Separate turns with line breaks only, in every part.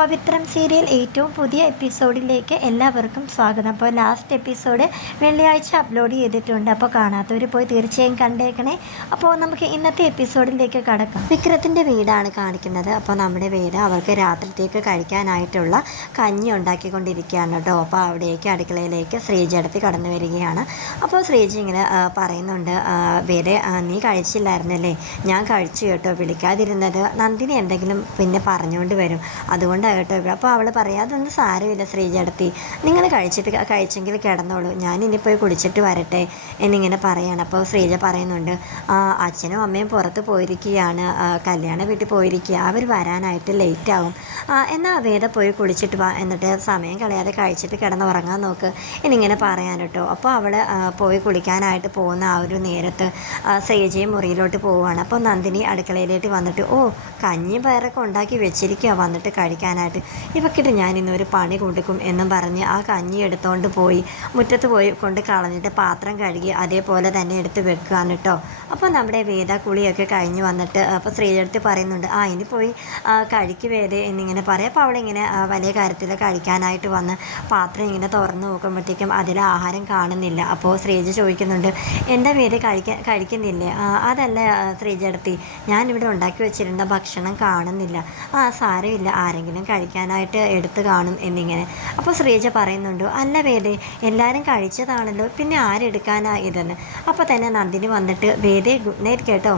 പവിത്രം serial ഏറ്റവും പുതിയ എപ്പിസോഡിലേക്ക് എല്ലാവർക്കും സ്വാഗതം. അപ്പോൾ ലാസ്റ്റ് എപ്പിസോഡ് വെള്ളിയാഴ്ച അപ്ലോഡ് ചെയ്തിട്ടുണ്ട്. അപ്പോൾ കാണാത്തവർ പോയി തീർച്ചയായും കണ്ടേക്കണേ. അപ്പോൾ നമുക്ക് ഇന്നത്തെ എപ്പിസോഡിലേക്ക് കടക്കാം. വിക്രത്തിന്റെ വീടാണ് കാണിക്കുന്നത്. അപ്പോൾ നമ്മുടെ വീട് അവർക്ക് രാത്രിത്തേക്ക് കഴിക്കാനായിട്ടുള്ള കഞ്ഞി ഉണ്ടാക്കിക്കൊണ്ടിരിക്കുകയാണ് കേട്ടോ. അപ്പോൾ അവിടേക്ക് അടുക്കളയിലേക്ക് ശ്രീജടത്തി കടന്നു വരികയാണ്. അപ്പോൾ ശ്രീജി ഇങ്ങനെ പറയുന്നുണ്ട് വേറെ നീ കഴിച്ചില്ലായിരുന്നല്ലേ? ഞാൻ കഴിച്ചു കേട്ടോ. വിളിക്കാതിരുന്നത്. നന്ദിനി എന്തെങ്കിലും പിന്നെ പറഞ്ഞുകൊണ്ട് വരും. അതുകൊണ്ടാണ് കേട്ടോ ഇവിടെ. അപ്പോൾ അവൾ പറയാം അതൊന്നും സാരമില്ല ശ്രീജടത്തി നിങ്ങൾ കഴിച്ചിട്ട് കഴിച്ചെങ്കിൽ കിടന്നോളൂ. ഞാൻ ഇനി പോയി കുടിച്ചിട്ട് വരട്ടെ എന്നിങ്ങനെ പറയാണ്. അപ്പോൾ ശ്രീജ പറയുന്നുണ്ട് "ആ, അച്ഛനും അമ്മയും പുറത്ത് പോയിരിക്കുകയാണ്. കല്യാണ വീട്ടിൽ പോയിരിക്കുക. അവർ വരാനായിട്ട് ലേറ്റ് ആവും. എന്നാൽ വേദ പോയി കുളിച്ചിട്ട് വാ. എന്നിട്ട് സമയം കളയാതെ കഴിച്ചിട്ട് കിടന്ന് ഉറങ്ങാൻ നോക്ക് എന്നിങ്ങനെ പറയാൻ കേട്ടോ. അപ്പോൾ അവൾ പോയി കുളിക്കാനായിട്ട് പോകുന്ന ആ ഒരു നേരത്ത് ശ്രീജയും മുറിയിലോട്ട് പോവുകയാണ്. അപ്പോൾ നന്ദിനി അടുക്കളയിലേക്ക് വന്നിട്ട് ഓ കഞ്ഞി പയറൊക്കെ ഉണ്ടാക്കി വെച്ചിരിക്കുക വന്നിട്ട് കഴിക്കാനായിട്ട് ഇവക്കിട്ട് ഞാൻ ഇന്നൊരു പണി കൊടുക്കും എന്നും പറഞ്ഞ് ആ കഞ്ഞി എടുത്തുകൊണ്ട് പോയി. മുറ്റത്ത് പോയി കൊണ്ട് കളഞ്ഞിട്ട് പാത്രം കഴുകി അതേപോലെ തന്നെ എടുത്ത് വെക്കുകയാണ് കേട്ടോ അപ്പോൾ നമ്മുടെ വേദ കുളിയൊക്കെ കഴിഞ്ഞ് വന്നിട്ട് അപ്പോൾ സ്ത്രീയെടുത്ത് പറയുന്നുണ്ട് ആ ഇനി പോയി കഴിക്ക് വേദ എന്നിങ്ങനെ പറയാം. അപ്പോൾ ഇങ്ങനെ വലിയ കാര്യത്തിൽ കഴിക്കാനായിട്ട് വന്ന് പാത്രം ഇങ്ങനെ തുറന്ന് നോക്കുമ്പോഴത്തേക്കും അതിൽ ആഹാരം കാണുന്നില്ല. അപ്പോൾ ശ്രീജ ചോദിക്കുന്നുണ്ട് എന്റെ വേദ കഴിക്കാൻ കഴിക്കുന്നില്ലേ? അതല്ല ശ്രീജ ശ്രീജടുത്തി ഞാനിവിടെ ഉണ്ടാക്കി വെച്ചിരുന്ന ഭക്ഷണം കാണുന്നില്ല. ആ സാരമില്ല ആരെങ്കിലും കഴിക്കാനായിട്ട് എടുത്തു കാണും എന്നിങ്ങനെ. അപ്പോൾ ശ്രീജ പറയുന്നുണ്ട് അല്ല വേദേ എല്ലാവരും കഴിച്ചതാണല്ലോ പിന്നെ ആരെടുക്കാനാ ഇതെന്ന്? അപ്പോൾ തന്നെ നന്ദിനി വന്നിട്ട് വേദേ ഗുഡ് നൈറ്റ് കേട്ടോ.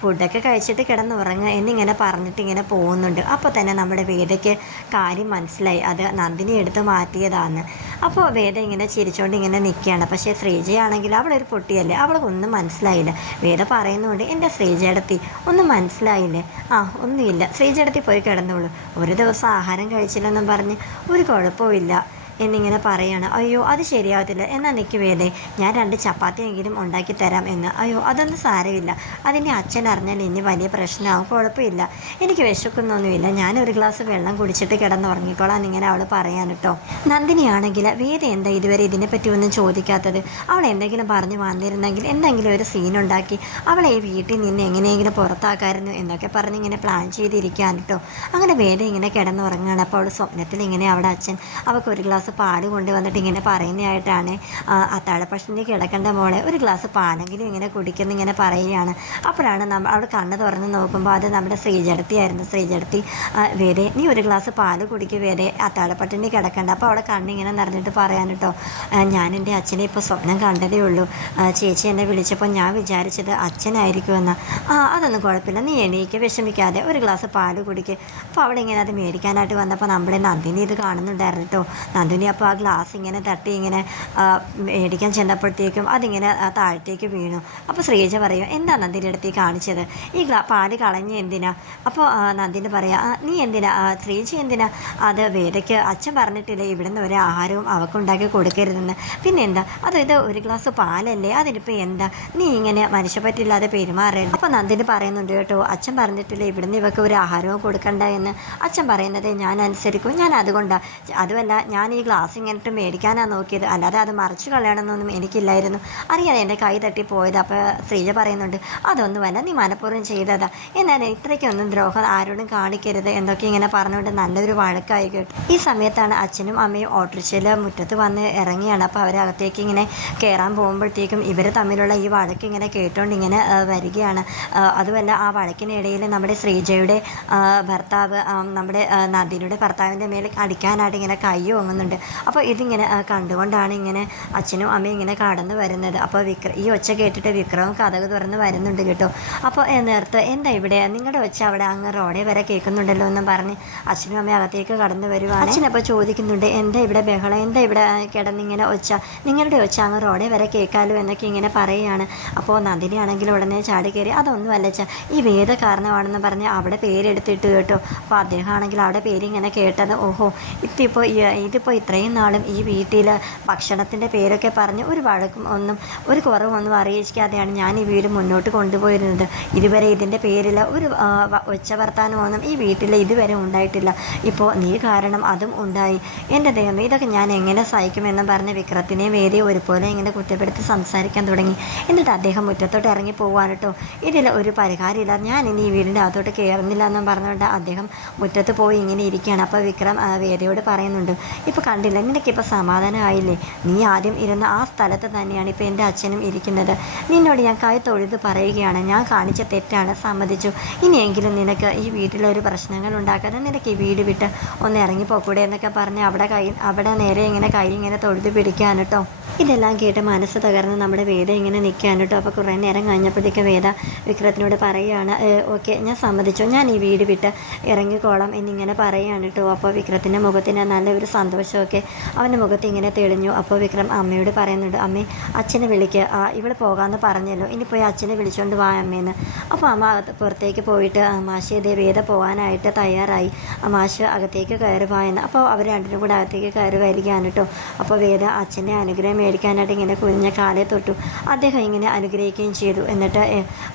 ഫുഡൊക്കെ കഴിച്ചിട്ട് കിടന്നുറങ്ങുക എന്നിങ്ങനെ പറഞ്ഞിട്ട് ഇങ്ങനെ പോകുന്നുണ്ട്. അപ്പോൾ തന്നെ നമ്മുടെ വേദയ്ക്ക് കാര്യം മനസ്സിലായി. അത് നന്ദിനി എടുത്ത് മാറ്റിയതാണ് അപ്പോൾ വേദ ഇങ്ങനെ ചിരിച്ചുകൊണ്ട് ഇങ്ങനെ നിൽക്കുകയാണ് പക്ഷേ ശ്രീജയാണെങ്കിൽ ഒരു പൊട്ടിയല്ലേ? അവൾക്കൊന്നും മനസ്സിലായില്ല. വേദ പറയുന്നുണ്ട് എന്റെ ശ്രീജയടത്തി ഒന്നും മനസ്സിലായില്ലേ? ആ ഒന്നുമില്ല. ശ്രീജയടത്തി പോയി കിടന്നോളൂ. ഒരു ദിവസം ആഹാരം കഴിച്ചില്ലെന്നും പറഞ്ഞ് ഒരു കുഴപ്പമില്ല എന്നിങ്ങനെ പറയാണ് അയ്യോ അത് ശരിയാവത്തില്ല. എന്നാൽ നിൽക്ക് വേദേ ഞാൻ രണ്ട് ചപ്പാത്തിയെങ്കിലും ഉണ്ടാക്കി തരാം എന്ന്. അയ്യോ അതൊന്നും സാരമില്ല. അതിന്റെ അച്ഛൻ അറിഞ്ഞാൽ ഇനി വലിയ പ്രശ്നമാവും. കുഴപ്പമില്ല. എനിക്ക് വിശക്കുന്നൊന്നുമില്ല. ഞാൻ ഒരു ഗ്ലാസ് വെള്ളം കുടിച്ചിട്ട് കിടന്നുറങ്ങിക്കോളാം എന്നിങ്ങനെ അവൾ പറയാൻ കേട്ടോ. നന്ദിനിയാണെങ്കിൽ വേറെ എന്താ ഇതുവരെ ഇതിനെപ്പറ്റി ഒന്നും ചോദിക്കാത്തത്? അവൾ എന്തെങ്കിലും പറഞ്ഞു വന്നിരുന്നെങ്കിൽ എന്തെങ്കിലും ഒരു സീൻ ഉണ്ടാക്കി അവളെ ഈ വീട്ടിൽ നിന്ന് എങ്ങനെയെങ്കിലും പുറത്താക്കായിരുന്നു എന്നൊക്കെ പറഞ്ഞ് ഇങ്ങനെ പ്ലാൻ ചെയ്തിരിക്കാൻ കേട്ടോ. അങ്ങനെ വേദ ഇങ്ങനെ കിടന്നുറങ്ങുകയാണ്. അപ്പോൾ അവൾ സ്വപ്നത്തിൽ ഇങ്ങനെ അവിടെ അച്ഛൻ അവൾക്ക് ഒരു ഗ്ലാസ് പാൽ കൊണ്ടുവന്നിട്ട് ഇങ്ങനെ പറയുന്നതായിട്ടാണ് അത്താഴപ്പക്ഷന്റെ കിടക്കേണ്ട മോളെ ഒരു ഗ്ലാസ് പാലെങ്കിലും ഇങ്ങനെ കുടിക്കുന്ന ഇങ്ങനെ പറയുകയാണ്. അപ്പോഴാണ് നമ്മൾ അവിടെ കണ്ണ് തുറന്ന് നോക്കുമ്പോൾ അത് നമ്മുടെ ശ്രീജടത്തിയായിരുന്നു ശ്രീജടത്തി വേദേ നീ ഒരു ഗ്ലാസ് പാൽ കുടിക്കുക വേദേ അത്താഴപ്പട്ടിണി കിടക്കണ്ട. അപ്പോൾ അവിടെ കണ്ണിങ്ങനെ നിറഞ്ഞിട്ട് പറയാൻ കേട്ടോ ഞാൻ എന്റെ അച്ഛനെ ഇപ്പോൾ സ്വപ്നം കണ്ടതേ ഉള്ളൂ. ചേച്ചി എന്നെ വിളിച്ചപ്പോൾ ഞാൻ വിചാരിച്ചത് അച്ഛനായിരിക്കുമെന്ന്. ആ അതൊന്നും കുഴപ്പമില്ല. നീ എണീക്ക് വിഷമിക്കാതെ ഒരു ഗ്ലാസ് പാൽ കുടിക്കുക അപ്പോൾ അവിടെ ഇങ്ങനെ അത് മേടിക്കാനായിട്ട് വന്നപ്പോൾ നമ്മുടെ നന്ദിനി ഇത് കാണുന്നുണ്ടായിരുന്നു കേട്ടോ. അപ്പോൾ ആ ഗ്ലാസ് ഇങ്ങനെ തട്ടി ഇങ്ങനെ മേടിക്കാൻ ചെന്നപ്പോഴത്തേക്കും അതിങ്ങനെ താഴത്തേക്ക് വീണു. അപ്പോൾ ശ്രീജ പറയും എന്താ നന്ദിന്റെ അടുത്ത് കാണിച്ചത്? ഈ ഗ്ലാ പാൽ കളഞ്ഞ് എന്തിനാ? അപ്പോൾ നന്ദിനി പറയാം നീ എന്തിനാ? ശ്രീജ എന്തിനാ? അത് വേദയ്ക്ക് അച്ഛൻ പറഞ്ഞിട്ടില്ലേ ഇവിടുന്ന് ഒരു ആഹാരവും അവക്കുണ്ടാക്കി കൊടുക്കരുതെന്ന്. പിന്നെ എന്താ അത് ഇത് ഒരു ഗ്ലാസ് പാലല്ലേ? അതിനിപ്പോൾ എന്താ? നീ ഇങ്ങനെ മനുഷ്യപ്പറ്റില്ലാതെ പെരുമാറേ അപ്പോൾ നന്ദിനി പറയുന്നുണ്ട് കേട്ടോ അച്ഛൻ പറഞ്ഞിട്ടില്ലേ ഇവിടുന്ന് ഇവക്ക് ഒരു ആഹാരവും കൊടുക്കണ്ട എന്ന്? അച്ഛൻ പറയുന്നത് ഞാൻ അനുസരിക്കും ഞാൻ അതുകൊണ്ടാണ് അതുമല്ല ഞാൻ ഈ ഗ്ലാസ് ഇങ്ങോട്ട് മേടിക്കാനാണ് നോക്കിയത്. അല്ലാതെ അത് മറിച്ച് കളയണമെന്നൊന്നും എനിക്കില്ലായിരുന്നു. അറിയാതെ എന്റെ കൈ തട്ടി പോയത്. അപ്പോൾ ശ്രീജ പറയുന്നുണ്ട് അതൊന്നുമല്ല നീ മനഃപൂർവം ചെയ്തതാ. എന്നാൽ ഇത്രയ്ക്കൊന്നും ദ്രോഹം ആരോടും കാണിക്കരുത് എന്നൊക്കെ ഇങ്ങനെ പറഞ്ഞുകൊണ്ട് നല്ലൊരു വഴക്കായി കേട്ടു. ഈ സമയത്താണ് അച്ഛനും അമ്മയും ഓട്ടോറിക്ഷയിൽ മുറ്റത്ത് വന്ന് ഇറങ്ങിയാണ്. അപ്പോൾ അവരകത്തേക്ക് ഇങ്ങനെ കയറാൻ പോകുമ്പോഴത്തേക്കും ഇവർ തമ്മിലുള്ള ഈ വഴക്ക് ഇങ്ങനെ കേട്ടുകൊണ്ട് ഇങ്ങനെ വരികയാണ്. അതുമല്ല ആ വഴക്കിനിടയിൽ നമ്മുടെ ശ്രീജയുടെ ഭർത്താവ് നമ്മുടെ ആ, നദിയുടെ ഭർത്താവിന്റെ മേലെ അടിക്കാനായിട്ട് ഇങ്ങനെ കൈ ഓങ്ങുന്നുണ്ട്. അപ്പോൾ ഇതിങ്ങനെ കണ്ടുകൊണ്ടാണ് ഇങ്ങനെ അച്ഛനും അമ്മയും ഇങ്ങനെ കടന്നു വരുന്നത്. അപ്പോൾ വിക്ര ഈ ഒച്ച കേട്ടിട്ട് വിക്രവും കഥക് തുറന്ന് വരുന്നുണ്ട് കേട്ടോ. അപ്പോൾ നേരത്തെ എന്താ ഇവിടെ? നിങ്ങളുടെ ഒച്ച അവിടെ അങ്ങ് റോഡേ വരെ കേൾക്കുന്നുണ്ടല്ലോ എന്നും പറഞ്ഞ് അച്ഛനും അമ്മയും അകത്തേക്ക് കടന്നു വരുവാണ്. അച്ഛനപ്പോൾ ചോദിക്കുന്നുണ്ട് എന്താ ഇവിടെ ബഹളം? എന്താ ഇവിടെ കിടന്നിങ്ങനെ ഒച്ച? നിങ്ങളുടെ ഒച്ച അങ്ങ് റോഡേ വരെ കേൾക്കാലോ എന്നൊക്കെ ഇങ്ങനെ പറയുകയാണ്. അപ്പോൾ നന്ദിനി ആണെങ്കിൽ ഉടനെ ചാടി കയറി അതൊന്നും അല്ലച്ച ഈ വേദ കാരണമാണെന്ന് പറഞ്ഞ് അവിടെ പേരെടുത്തിട്ട് കേട്ടോ. അപ്പോൾ അദ്ദേഹമാണെങ്കിൽ അവിടെ പേര് ഇങ്ങനെ കേട്ടത് ഓഹോ ഇതിപ്പോൾ ഇതിപ്പോൾ ഇത്രയും നാളും ഈ വീട്ടിൽ ഭക്ഷണത്തിന്റെ പേരൊക്കെ പറഞ്ഞ് ഒരു വഴക്കും ഒന്നും ഒരു കുറവൊന്നും അറിയിക്കാതെയാണ് ഞാൻ ഈ വീട് മുന്നോട്ട് കൊണ്ടുപോയിരുന്നത്. ഇതുവരെ ഇതിന്റെ പേരിൽ ഒരു ഉച്ച വർത്താനമൊന്നും ഈ വീട്ടിൽ ഇതുവരെ ഉണ്ടായിട്ടില്ല. ഇപ്പോൾ നീ കാരണം അതും ഉണ്ടായി. എന്റെ ദൈവം ഇതൊക്കെ ഞാൻ എങ്ങനെ സഹിക്കുമെന്നും പറഞ്ഞ് വിക്രത്തിനെ വേദി ഒരുപോലെ ഇങ്ങനെ കുറ്റപ്പെടുത്തി സംസാരിക്കാൻ തുടങ്ങി. എന്നിട്ട് അദ്ദേഹം മുറ്റത്തോട്ട് ഇറങ്ങി പോവാണ് കേട്ടോ. ഇതിൽ ഒരു പരിഹാരമില്ല. ഞാൻ ഇനി ഈ വീടിന്റെ അകത്തോട്ട് കയറുന്നില്ല എന്നും പറഞ്ഞുകൊണ്ട് അദ്ദേഹം മുറ്റത്ത് പോയി ഇങ്ങനെ ഇരിക്കുകയാണ്. അപ്പോൾ വിക്രം വേദിയോട് പറയുന്നുണ്ട് ഇപ്പോൾ കണ്ടില്ല. നിനക്കിപ്പോൾ സമാധാനമായില്ലേ? നീ ആദ്യം ഇരുന്ന ആ സ്ഥലത്ത് തന്നെയാണ് ഇപ്പോൾ എന്റെ അച്ഛനും ഇരിക്കുന്നത്. നിന്നോട് ഞാൻ കൈ തൊഴുത് പറയുകയാണ്. ഞാൻ കാണിച്ച തെറ്റാണ്. സമ്മതിച്ചു. ഇനിയെങ്കിലും നിനക്ക് ഈ വീട്ടിലൊരു പ്രശ്നങ്ങൾ ഉണ്ടാക്കാതെ നിനക്ക് ഈ വീട് വിട്ട് ഒന്ന് ഇറങ്ങിപ്പോക്കൂടെ എന്നൊക്കെ പറഞ്ഞ് അവിടെ കൈ അവിടെ നേരെ ഇങ്ങനെ കൈ ഇങ്ങനെ തൊഴുത് പിടിക്കാൻ കേട്ടോ. ഇതെല്ലാം കേട്ട് മനസ്സ് തകർന്ന് നമ്മുടെ വേദ ഇങ്ങനെ നിൽക്കാൻ കേട്ടോ. അപ്പോൾ കുറേ നേരം കഴിഞ്ഞപ്പോഴത്തേക്ക് വേദ വിക്രത്തിനോട് പറയുകയാണ് ഓക്കെ ഞാൻ സമ്മതിച്ചു. ഞാൻ ഈ വീട് വിട്ട് ഇറങ്ങിക്കോളാം എന്നിങ്ങനെ പറയുകയാണ് കേട്ടോ. അപ്പോൾ വിക്രത്തിന്റെ മുഖത്തിന് നല്ലൊരു സന്തോഷമൊക്കെ അവന്റെ മുഖത്ത് ഇങ്ങനെ തെളിഞ്ഞു. അപ്പോൾ വിക്രം അമ്മയോട് പറയുന്നുണ്ട് അമ്മേ അച്ഛനെ വിളിക്കുക ആ, ഇവിടെ പോകാമെന്ന് പറഞ്ഞല്ലോ. ഇനി പോയി അച്ഛനെ വിളിച്ചുകൊണ്ട് വാ അമ്മേന്ന്. അപ്പോൾ അമ്മ പുറത്തേക്ക് പോയിട്ട് മാഷി ഇതേ വേദ പോകാനായിട്ട് തയ്യാറായി. മാഷ് അകത്തേക്ക് കയറി വായെന്ന് അപ്പോൾ അവർ രണ്ടിനും കൂടെ അകത്തേക്ക് കയറി വരികയാണ് കേട്ടോ. അപ്പോൾ വേദ അച്ഛന്റെ അനുഗ്രഹം മേടിക്കാനായിട്ട് ഇങ്ങനെ കുഞ്ഞ കാലെ തൊട്ടു. അദ്ദേഹം ഇങ്ങനെ അനുഗ്രഹിക്കുകയും ചെയ്തു. എന്നിട്ട്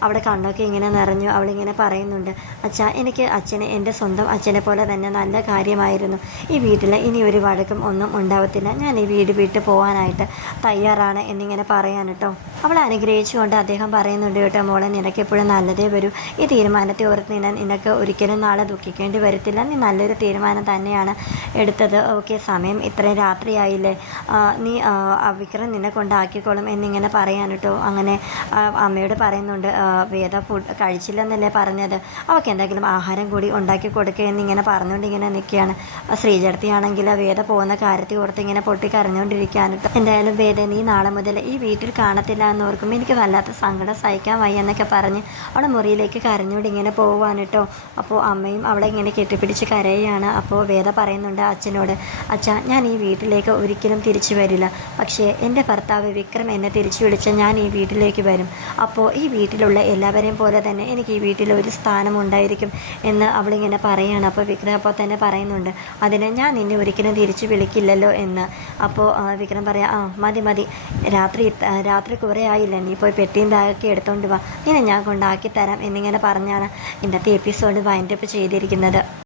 അവിടെ കണ്ണൊക്കെ ഇങ്ങനെ നിറഞ്ഞു. അവളിങ്ങനെ പറയുന്നുണ്ട് അച്ഛ എനിക്ക് അച്ഛനെ എന്റെ സ്വന്തം അച്ഛനെ പോലെ തന്നെ നല്ല കാര്യമായിരുന്നു. ഈ വീട്ടിൽ ഇനി ഒരു വഴക്കും ഒന്നും ഉണ്ടാവത്തില്ല. ഞാൻ ഈ വീട് വിട്ട് പോകാനായിട്ട് തയ്യാറാണ് എന്നിങ്ങനെ പറയാൻ കേട്ടോ. അവളെ അനുഗ്രഹിച്ചുകൊണ്ട് അദ്ദേഹം പറയുന്നുണ്ട് കേട്ടോ മോളെ നിനക്കെപ്പോഴും നല്ലതേ വരൂ. ഈ തീരുമാനത്തെ ഓർത്ത് നിന്നെ നിനക്ക് ഒരിക്കലും നാളെ ദുഃഖിക്കേണ്ടി വരത്തില്ല. നീ നല്ലൊരു തീരുമാനം തന്നെയാണ് എടുത്തത്. ഓക്കെ സമയം ഇത്രയും രാത്രിയായില്ലേ. നീ വിക്രം നിന്നെ കൊണ്ടാക്കിക്കോളും എന്നിങ്ങനെ പറയാൻ കേട്ടോ. അങ്ങനെ അമ്മയോട് പറയുന്നുണ്ട് വേദ ഫുഡ് കഴിച്ചില്ലെന്നല്ലേ പറഞ്ഞത്. അവൾക്ക് എന്തെങ്കിലും ആഹാരം കൂടി ഉണ്ടാക്കി കൊടുക്കുക എന്നിങ്ങനെ പറഞ്ഞുകൊണ്ട് ഇങ്ങനെ നിൽക്കുകയാണ്. ആ, വേദ വേദ പോകുന്ന കാര്യത്തിൽ ഓർത്ത് ഇങ്ങനെ പൊട്ടി കരഞ്ഞുകൊണ്ടിരിക്കുകയാണ് കേട്ടോ എന്തായാലും വേദനി നാളെ മുതൽ ഈ വീട്ടിൽ കാണത്തില്ല എന്ന് എനിക്ക് വല്ലാത്ത സങ്കടം സഹിക്കാൻ വയ്യ എന്നൊക്കെ പറഞ്ഞ് അവളെ മുറിയിലേക്ക് കരഞ്ഞുകൊണ്ട് ഇങ്ങനെ പോവാണ് കേട്ടോ അപ്പോൾ അമ്മയും അവളെ ഇങ്ങനെ കെട്ടിപ്പിടിച്ച് കരയുകയാണ്. അപ്പോൾ വേദ പറയുന്നുണ്ട് അച്ഛനോട് അച്ഛാ ഞാൻ ഈ വീട്ടിലേക്ക് ഒരിക്കലും തിരിച്ചു വരില്ല. പക്ഷേ എന്റെ ഭർത്താവ് വിക്രം എന്നെ തിരിച്ചു വിളിച്ചാൽ ഞാൻ ഈ വീട്ടിലേക്ക് വരും. അപ്പോൾ ഈ വീട്ടിലുള്ള എല്ലാവരെയും പോലെ തന്നെ എനിക്ക് ഈ വീട്ടിൽ ഒരു സ്ഥാനം ഉണ്ടായിരിക്കും എന്ന് അവളിങ്ങനെ പറയുകയാണ് അപ്പോൾ വിക്രം അപ്പോൾ തന്നെ പറയുന്നുണ്ട് അതിനെ ഞാൻ നിന്നെ ഒരിക്കലും തിരിച്ചു വിളിക്കില്ലല്ലോ എന്ന്. അപ്പോൾ വിക്രം പറയാം ആ മതി മതി. രാത്രി രാത്രി കുറേ ആയില്ല നീ പോയി പെട്ടിയും ബാഗൊക്കെ എടുത്തോണ്ട് വാ. നിന്നെ ഞാൻ കൊണ്ടാക്കി തരാം എന്നിങ്ങനെ പറഞ്ഞാണ് ഇന്നത്തെ എപ്പിസോഡ് വൈൻഡപ്പ് ചെയ്തിരിക്കുന്നത്.